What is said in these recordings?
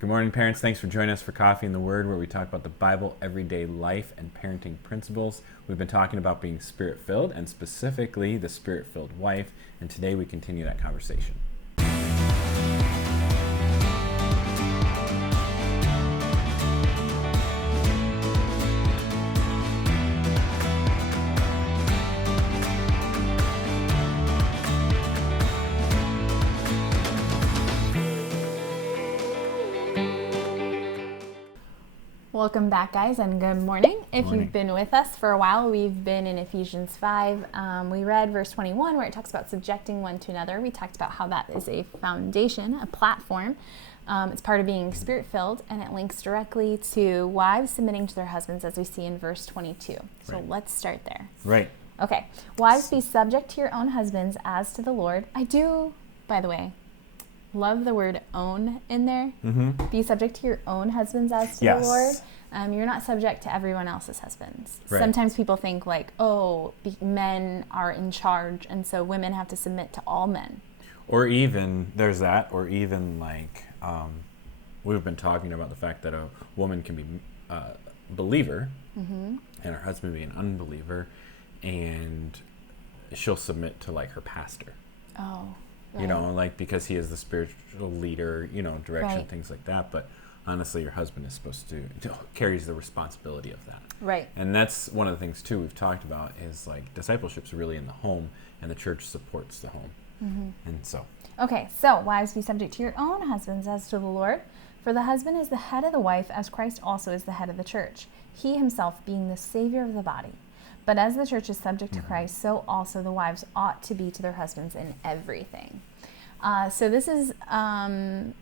Good morning, parents. Thanks for joining us for Coffee and the Word, where we talk about the Bible, everyday life, and parenting principles. We've been talking about being spirit-filled, and specifically the spirit-filled wife, and today we continue that conversation. Welcome back, guys, and good morning. If Morning. you've been with us for a while, we've been in Ephesians 5. We read verse 21 where it talks about subjecting one to another. We talked about how that is a foundation, a platform. It's part of being spirit-filled, and it links directly to wives submitting to their husbands, as we see in verse 22. So Right. Let's start there. Right. Okay. Wives, be subject to your own husbands as to the Lord. I do, by the way, love the word own in there. Mm-hmm. Be subject to your own husbands as to Yes. the Lord. You're not subject to everyone else's husbands. Right. Sometimes people think like, men are in charge, and so women have to submit to all men. Or even, there's that, or even like, we've been talking about the fact that a woman can be a believer, Mm-hmm. and her husband be an unbeliever, and she'll submit to like her pastor. Oh, right. You know, like because he is the spiritual leader, you know, direction, Right. things like that. But honestly, your husband is supposed to carries the responsibility of that. Right. And that's one of the things too we've talked about is like discipleship's really in the home, and the church supports the home. Mm-hmm. And so, Okay, so wives, be subject to your own husbands as to the Lord. For the husband is the head of the wife, as Christ also is the head of the church, he himself being the Savior of the body. But as the church is subject to Christ, so also the wives ought to be to their husbands in everything. So this is a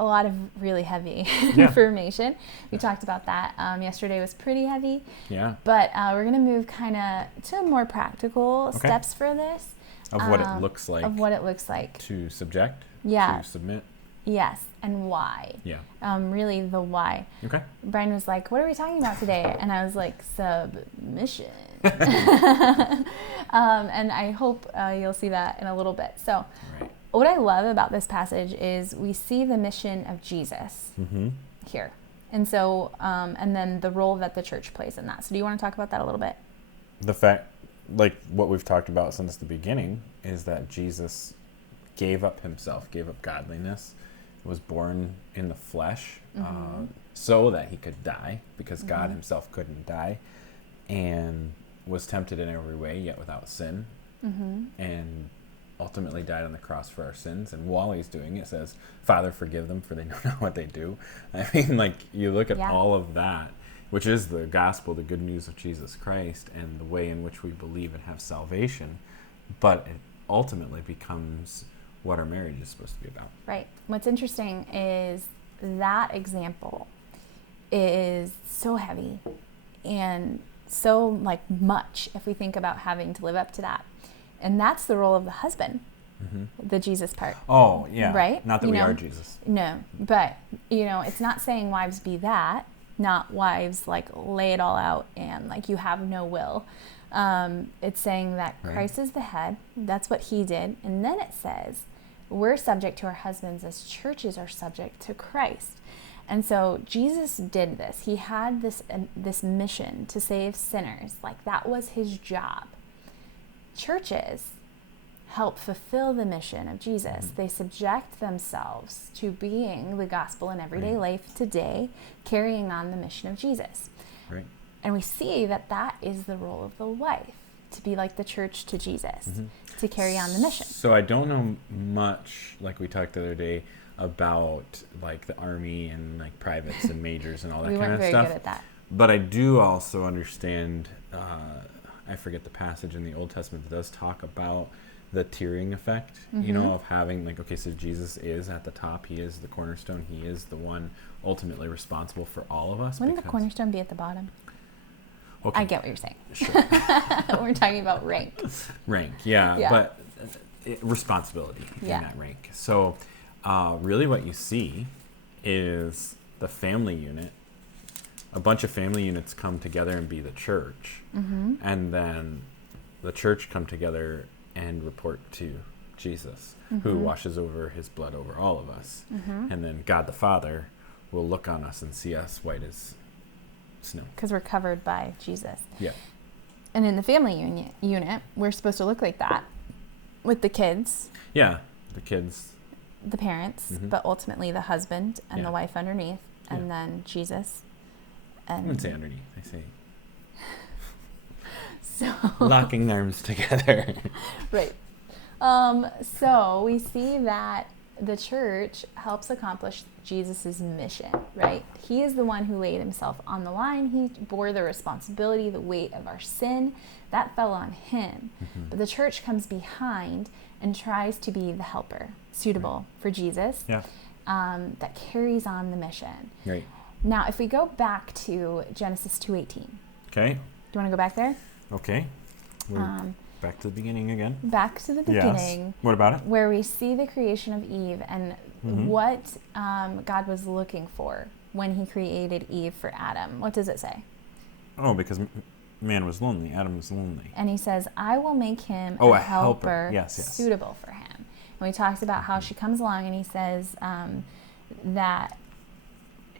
lot of really heavy information. We talked about that. Yesterday was pretty heavy. yeah, But we're going to move kind of to more practical Okay. steps for this. of what it looks like Of what it looks like. to subject, Yeah. to submit. Yes, and why. Yeah. Really the why. Okay. Brian was like, what are we talking about today? And I was like, submission. And I hope you'll see that in a little bit. So Right. what I love about this passage is we see the mission of Jesus Mm-hmm. here. And so, and then the role that the church plays in that. So do you want to talk about that a little bit? The fact, like what we've talked about since the beginning, is that Jesus gave up himself, gave up godliness, was born in the flesh, so that he could die, because God himself couldn't die, and was tempted in every way, yet without sin, and ultimately died on the cross for our sins. And while he's doing it, says, Father, forgive them, for they know not what they do. I mean, like, you look at Yeah. all of that, which is the gospel, the good news of Jesus Christ, and the way in which we believe and have salvation, but it ultimately becomes what our marriage is supposed to be about. Right. What's interesting is that example is so heavy and so like much if we think about having to live up to that. And that's the role of the husband, the Jesus part. Oh, yeah. Right? Not that You we know? are Jesus. No, but it's not saying wives be that, not wives like lay it all out and like you have no will. It's saying that Right. Christ is the head. That's what he did. And then it says we're subject to our husbands as churches are subject to Christ. And so Jesus did this. He had this mission to save sinners. Like that was his job. Churches help fulfill the mission of Jesus. They subject themselves to being the gospel in everyday Right. life today, carrying on the mission of Jesus. Right. And we see that that is the role of the wife, to be like the church to Jesus, to carry on the mission. So I don't know much, like we talked the other day, about like the army and like privates and majors and all that We kind weren't of very stuff. good at that. But I do also understand, I forget the passage in the Old Testament that does talk about the tiering effect, you know, of having like, okay, so Jesus is at the top. He is the cornerstone. He is the one ultimately responsible for all of us. Wouldn't the because- cornerstone be at the bottom? Okay, I get what you're saying. sure. We're talking about rank. Rank, yeah. Yeah. But responsibility Yeah. in that rank. So really what you see is the family unit. A bunch of family units come together and be the church. And then the church come together and report to Jesus, who washes over his blood over all of us. And then God the Father will look on us and see us white as snow. Because we're covered by Jesus. Yeah. And in the family unit, we're supposed to look like that with the kids. Yeah, the kids. The parents, Mm-hmm. but ultimately the husband and Yeah. the wife underneath, and Yeah. then Jesus. I And wouldn't say underneath. I say so locking arms together. right. So we see that the church helps accomplish Jesus's mission, right? He is the one who laid himself on the line. He bore the responsibility, the weight of our sin. That fell on him. Mm-hmm. But the church comes behind and tries to be the helper, suitable for Jesus, Yeah. that carries on the mission. Right. Now, if we go back to Genesis 2:18, Okay. do you want to go back there? Okay. We're back to the beginning again. Back to the beginning. Yes. What about it? Where we see the creation of Eve and what God was looking for when he created Eve for Adam. What does it say? Oh, because man was lonely. Adam was lonely. And he says, I will make him Oh, a a helper. helper Yes, yes. suitable for him. And we talked about how she comes along and he says that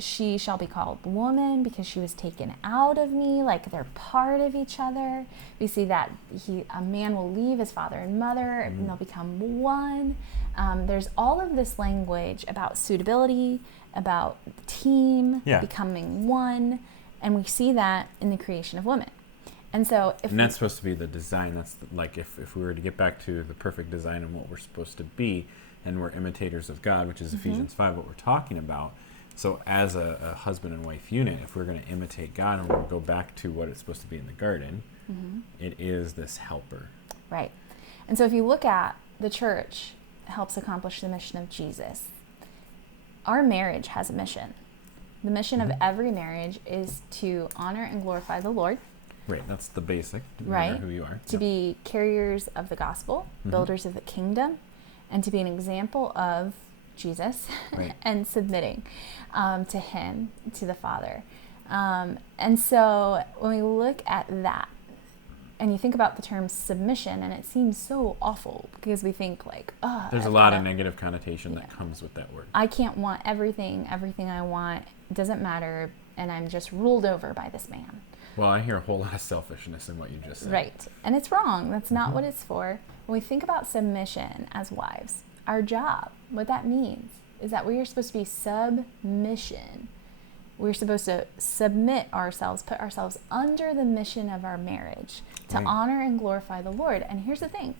she shall be called woman because she was taken out of me, like they're part of each other. We see that a man will leave his father and mother and they'll become one. There's all of this language about suitability, about team, Yeah. becoming one, and we see that in the creation of woman. And so And that's supposed to be the design. That's like if we were to get back to the perfect design and what we're supposed to be, and we're imitators of God, which is Ephesians 5, what we're talking about. So as a husband and wife unit, if we're going to imitate God and we're going to go back to what it's supposed to be in the garden, it is this helper. Right. And so if you look at the church helps accomplish the mission of Jesus, our marriage has a mission. The mission of every marriage is to honor and glorify the Lord. Right, that's the basic, no Right. matter who you are. To be carriers of the gospel, builders of the kingdom, and to be an example of Jesus Right. and submitting to him, to the Father. And so when we look at that, and you think about the term submission, and it seems so awful because we think like, oh, There's a lot of negative connotation that comes with that word. I can't want everything I want doesn't matter, and I'm just ruled over by this man. Well, I hear a whole lot of selfishness in what you just said. Right. And it's wrong. That's not what it's for. When we think about submission as wives, our job, what that means is that we are supposed to be submission. We're supposed to submit ourselves, put ourselves under the mission of our marriage to Right. honor and glorify the Lord. And here's the thing.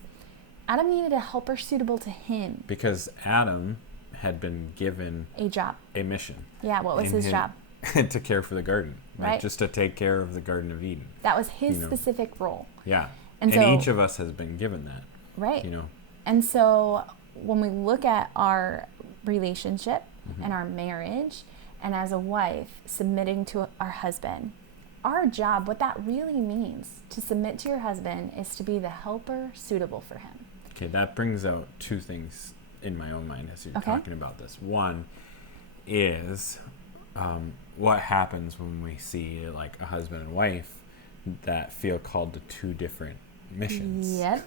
Adam needed a helper suitable to him. Because Adam had been given A job. a mission. Yeah, what was in his job? to care for the garden. Like Right. just to take care of the Garden of Eden. That was his You know. specific role. Yeah. And And so- each of us has been given that. Right. You know. And so when we look at our relationship and our marriage, and as a wife submitting to our husband, our job, what that really means to submit to your husband is to be the helper suitable for him. Okay, that brings out two things in my own mind as you're Okay. talking about this. One is what happens when we see like a husband and wife that feel called to two different missions. Yep.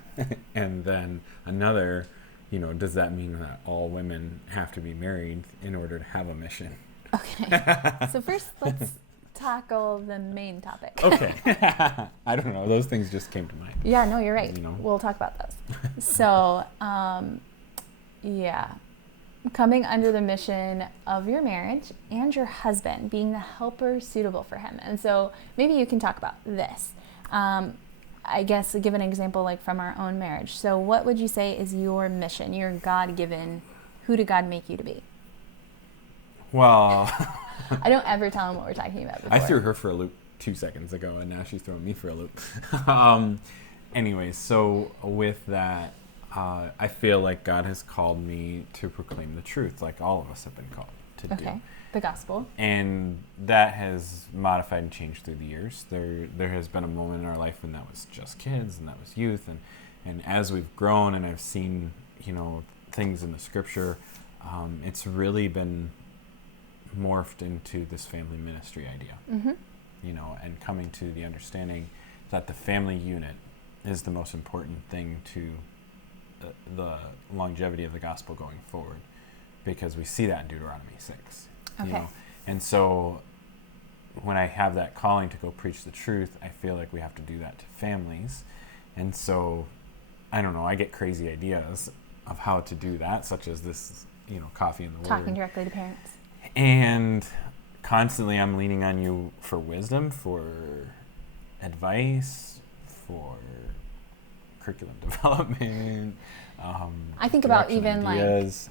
And then another, does that mean that all women have to be married in order to have a mission? Okay. So first, let's tackle the main topic. Okay. I don't know. Those things just came to mind. Yeah, no, you're right. You know. We'll talk about those. So, coming under the mission of your marriage and your husband, being the helper suitable for him. And so maybe you can talk about this. I guess give an example like from our own marriage. So what would you say is your mission, your God-given, who did God make you to be? Well, I don't ever tell him what we're talking about before. I threw her for a loop 2 seconds ago, and now she's throwing me for a loop. Anyways, so with that, I feel like God has called me to proclaim the truth, like all of us have been called to do. Okay, the gospel. And that has modified and changed through the years. There has been a moment in our life when that was just kids and that was youth. And as we've grown and I've seen, things in the scripture, it's really been morphed into this family ministry idea. Mm-hmm. And coming to the understanding that the family unit is the most important thing to the longevity of the gospel going forward, because we see that in Deuteronomy 6. Okay. And so when I have that calling to go preach the truth, I feel like we have to do that to families. And so, I don't know, I get crazy ideas of how to do that, such as this, coffee in the Word. Talking directly to parents. And constantly I'm leaning on you for wisdom, for advice, for curriculum development. I think about even ideas.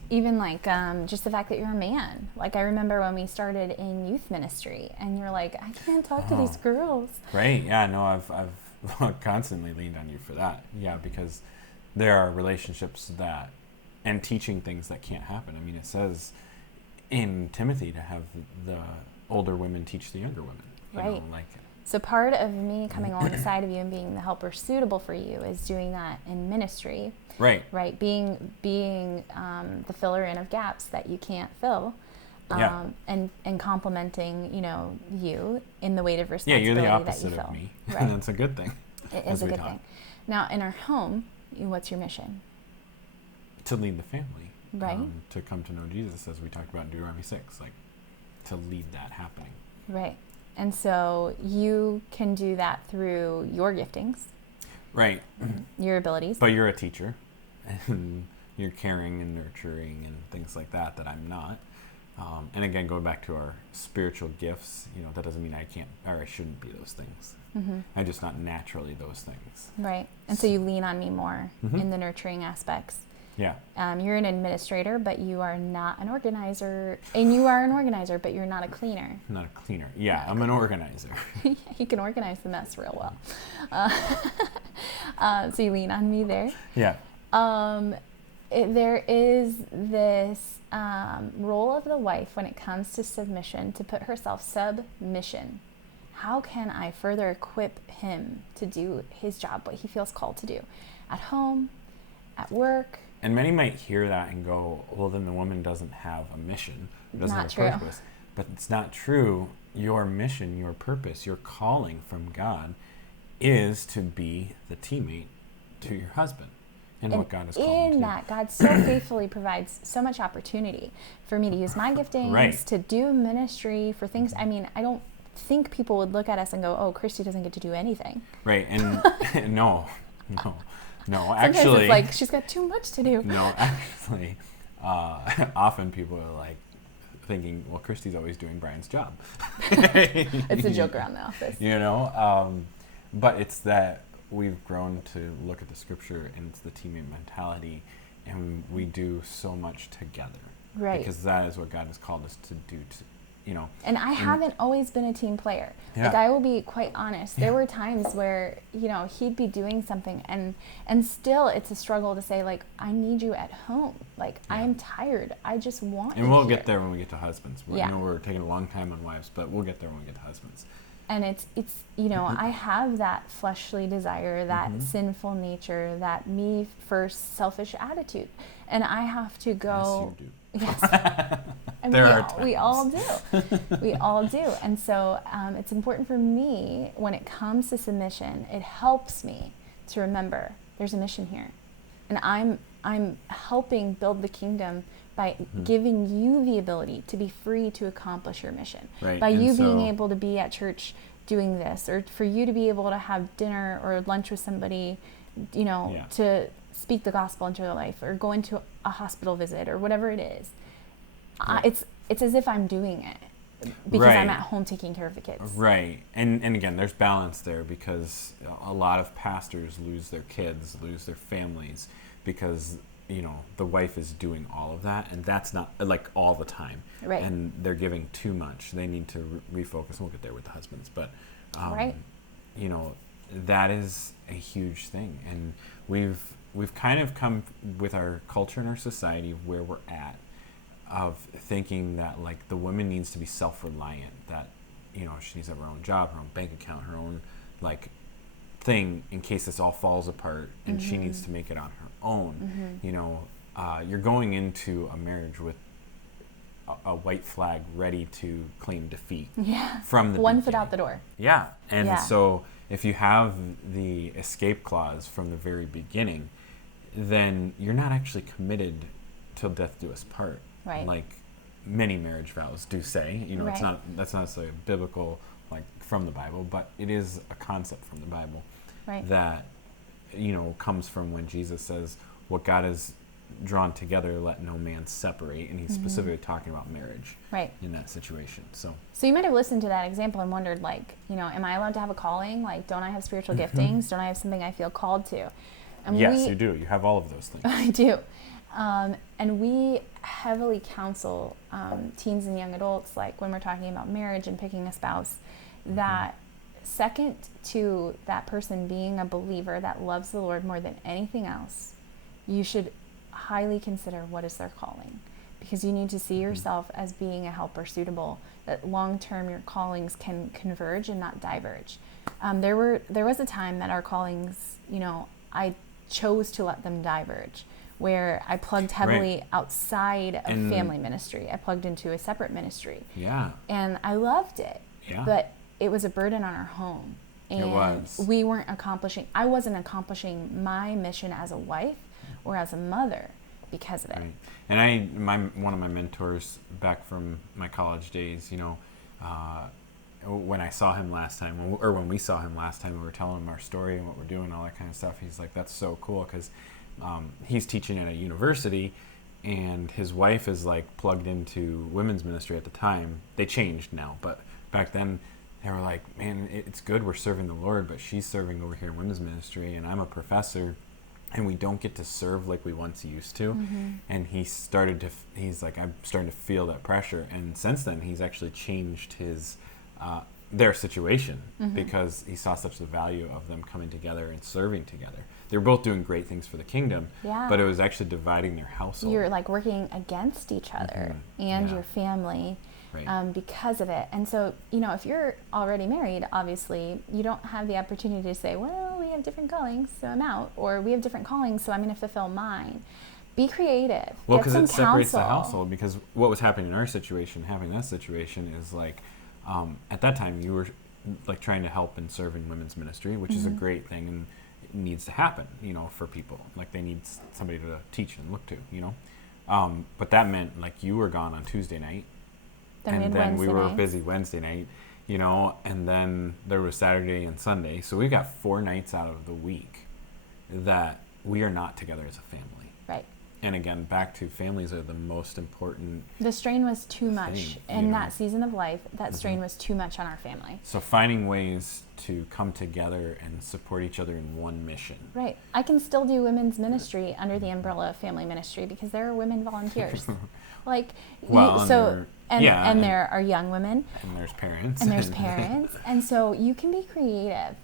just the fact that you're a man. Like, I remember when we started in youth ministry, and you're like, I can't talk to these girls. Right? Yeah. No, I've constantly leaned on you for that. Yeah, because there are relationships and teaching things that can't happen. I mean, it says in Timothy to have the older women teach the younger women. Right. So part of me coming alongside of you and being the helper suitable for you is doing that in ministry. Right. Right. Being the filler in of gaps that you can't fill. And complimenting, you in the weight of responsibility you're the that opposite you fill. of me. Right. And that's a good thing. It is a good thing. Now, in our home, what's your mission? To lead the family. Right. To come to know Jesus, as we talked about in Deuteronomy 6, to lead that happening. Right. And so you can do that through your giftings. Right. Your abilities. But you're a teacher, and you're caring and nurturing and things like that I'm not. And again, going back to our spiritual gifts, that doesn't mean I can't or I shouldn't be those things. Mm-hmm. I'm just not naturally those things. Right. And so you lean on me more in the nurturing aspects. Yeah. You're an administrator, but you are not an organizer. And you are an organizer, but you're not a cleaner. Not a cleaner. Yeah, I'm an organizer. You can organize the mess real well. So you lean on me there. Yeah. There is this role of the wife when it comes to submission, to put herself submission. How can I further equip him to do his job, what he feels called to do, at home, at work? And many might hear that and go, well, then the woman doesn't have a mission, doesn't have a purpose. But it's not true. Your mission, your purpose, your calling from God is to be the teammate to your husband and what God has called you to. In that, God so faithfully provides so much opportunity for me to use my giftings, to do ministry, for things. I mean, I don't think people would look at us and go, oh, Christy doesn't get to do anything. Right. And no, Sometimes actually. It's like she's got too much to do. No, actually, often people are thinking, well, Christy's always doing Brian's job. It's a joke around the office. But it's that we've grown to look at the scripture, and it's the teammate mentality, and we do so much together. Right. Because that is what God has called us to do, And I haven't always been a team player. Yeah. I will be quite honest. There were times where, he'd be doing something and still it's a struggle to say, I need you at home. I am tired. I just want you. And we'll here. get there when we get to husbands. I know we're taking a long time on wives, but we'll get there when we get to husbands. And it's I have that fleshly desire, that sinful nature, that me first selfish attitude. And I have to go. Yes, you do. Yes. And we all do. We all do. And so it's important for me when it comes to submission, it helps me to remember there's a mission here. And I'm helping build the kingdom by giving you the ability to be free to accomplish your mission. Right. By you being able to be at church doing this, or for you to be able to have dinner or lunch with somebody, to speak the gospel into their life, or go into a hospital visit, or whatever it is. Right. It's as if I'm doing it because I'm at home taking care of the kids. Right. And again, there's balance there, because a lot of pastors lose their kids, lose their families, because the wife is doing all of that, and that's not all the time. Right. And they're giving too much. They need to refocus. We'll get there with the husbands, but right. That is a huge thing, and we've kind of come with our culture and our society where we're at, of thinking that the woman needs to be self-reliant, that she needs to have her own job, her own bank account, her own thing in case this all falls apart, and she needs to make it on her own. You're going into a marriage with a white flag ready to claim defeat. Yeah. From the one beginning. foot out the door. Yeah. And so if you have the escape clause from the very beginning, then you're not actually committed till death do us part. Right. many marriage vows do say. You know, Right. that's not necessarily biblical, like from the Bible, but it is a concept from the Bible Right. that, you know, comes from when Jesus says, what God has drawn together, let no man separate. And he's specifically talking about marriage Right. in that situation. So you might have listened to that example and wondered, like, you know, am I allowed to have a calling? Like, don't I have spiritual giftings? Don't I have something I feel called to? And yes, you do. You have all of those things. I do. And we heavily counsel teens and young adults, like when we're talking about marriage and picking a spouse, that second to that person being a believer that loves the Lord more than anything else, you should highly consider what is their calling, because you need to see yourself as being a helper suitable, that long term your callings can converge and not diverge. There was a time that our callings, you know, I chose to let them diverge, where I plugged heavily outside of family ministry. I plugged into a separate ministry. Yeah. And I loved it. Yeah. But it was a burden on our home. And it was. I wasn't accomplishing my mission as a wife or as a mother because of it. Right. And one of my mentors back from my college days, you know, when I saw him last time, or when we saw him last time, we were telling him our story and what we're doing, all that kind of stuff. He's like, that's so cool, because he's teaching at a university, and his wife is like plugged into women's ministry at the time. They changed now, but back then they were like, man, it's good we're serving the Lord, but she's serving over here in women's ministry, and I'm a professor, and we don't get to serve like we once used to. And he's like, I'm starting to feel that pressure. And since then, he's actually changed his their situation, because he saw such the value of them coming together and serving together. They were both doing great things for the kingdom, but it was actually dividing their household. You're like working against each other and your family. Right. Because of it. And so, you know, if you're already married, obviously, you don't have the opportunity to say, well, we have different callings, so I'm out. Or we have different callings, so I'm going to fulfill mine. Be creative. Well, because it separates the household. Because what was happening in our situation, having that situation, is like, at that time, you were like trying to help and serve in women's ministry, which is a great thing, and it needs to happen, you know, for people. Like, they need somebody to teach and look to, you know. But that meant, like, you were gone on Tuesday night. And then we were busy Wednesday night, you know, and then there was Saturday and Sunday. So we got 4 nights out of the week that we are not together as a family. Right. And again, back to families are the most important. The strain was too much in that season of life. That strain was too much on our family. So finding ways to come together and support each other in one mission. Right. I can still do women's ministry under the umbrella of family ministry because there are women volunteers. Like, and there are young women. And there's parents. And so you can be creative.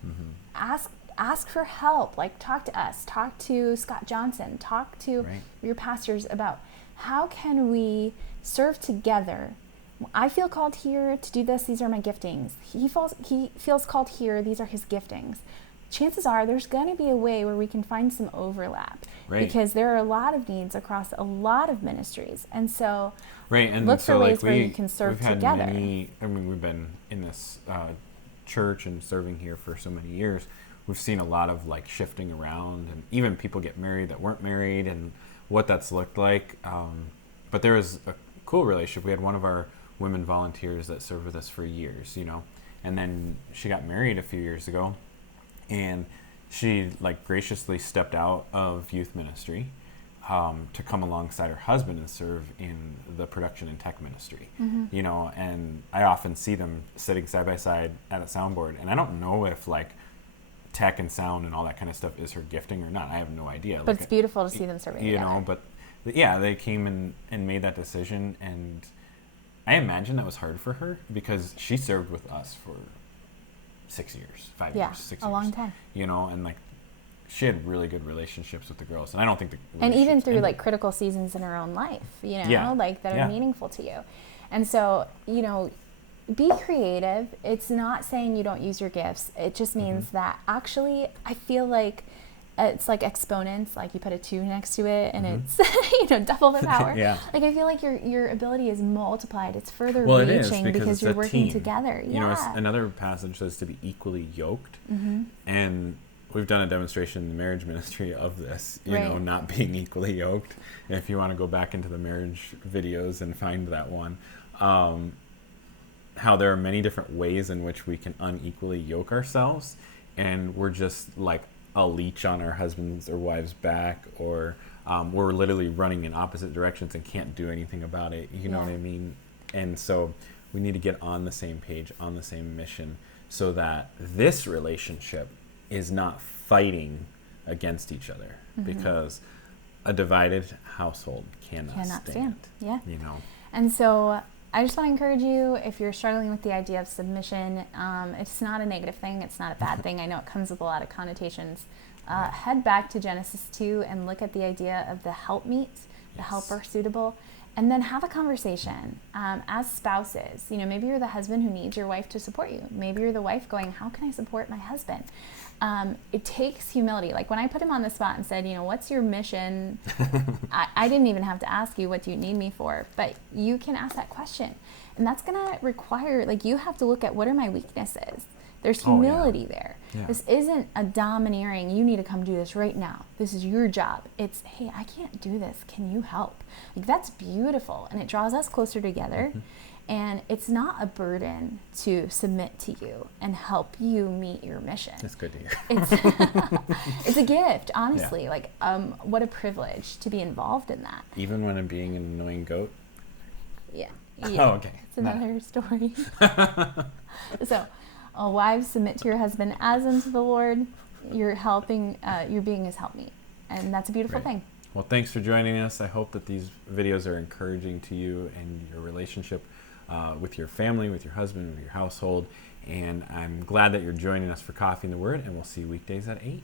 Ask for help. Like, talk to us. Talk to Scott Johnson. Talk to your pastors about how can we serve together. I feel called here to do this. These are my giftings. He feels called here. These are his giftings. Chances are there's going to be a way where we can find some overlap, because there are a lot of needs across a lot of ministries. And so look for ways where you can serve together. We've been in this church and serving here for so many years. We've seen a lot of like shifting around, and even people get married that weren't married, and what that's looked like. But there was a cool relationship. We had one of our women volunteers that served with us for years, you know, and then she got married a few years ago. And she like graciously stepped out of youth ministry to come alongside her husband and serve in the production and tech ministry, you know, and I often see them sitting side by side at a soundboard, and I don't know if like tech and sound and all that kind of stuff is her gifting or not. I have no idea. But it's beautiful to see them serving together. You know, but yeah, they came and made that decision, and I imagine that was hard for her because she served with us for 6 years, 5 years, 6 years. A long time. You know, and like she had really good relationships with the girls, and I don't think and even through like critical seasons in her own life, you know, like that are meaningful to you. And so, you know, be creative. It's not saying you don't use your gifts. It just means that actually I feel like it's like exponents, like you put a 2 next to it and it's, you know, double the power. Like I feel like your ability is multiplied. It's further reaching because you're working together. You know, another passage says to be equally yoked. And we've done a demonstration in the marriage ministry of this, you Right. know, not being equally yoked. If you want to go back into the marriage videos and find that one, how there are many different ways in which we can unequally yoke ourselves, and we're just like a leech on our husband's or wife's back, or we're literally running in opposite directions and can't do anything about it. You know what I mean? And so we need to get on the same page, on the same mission, so that this relationship is not fighting against each other, because a divided household cannot stand. Yeah. You know. And so I just want to encourage you, if you're struggling with the idea of submission, it's not a negative thing. It's not a bad thing. I know it comes with a lot of connotations. Head back to Genesis 2 and look at the idea of the helpmeet, the helper suitable, and then have a conversation as spouses. You know, maybe you're the husband who needs your wife to support you. Maybe you're the wife going, how can I support my husband? It takes humility. Like when I put him on the spot and said, you know, what's your mission? I didn't even have to ask you, what do you need me for? But you can ask that question. And that's going to require, like, you have to look at, what are my weaknesses? There's humility there. Yeah. This isn't a domineering, you need to come do this right now. This is your job. It's, hey, I can't do this. Can you help? Like, that's beautiful. And it draws us closer together. And it's not a burden to submit to you and help you meet your mission. That's good to hear. It's a gift, honestly. Yeah. Like, what a privilege to be involved in that. Even when I'm being an annoying goat? Yeah. Oh, okay. It's another story. So, wives, submit to your husband as unto the Lord. You're helping, you're being his helpmeet. And that's a beautiful thing. Well, thanks for joining us. I hope that these videos are encouraging to you and your relationship with your family, with your husband, with your household. And I'm glad that you're joining us for Coffee and the Word, and we'll see you weekdays at 8.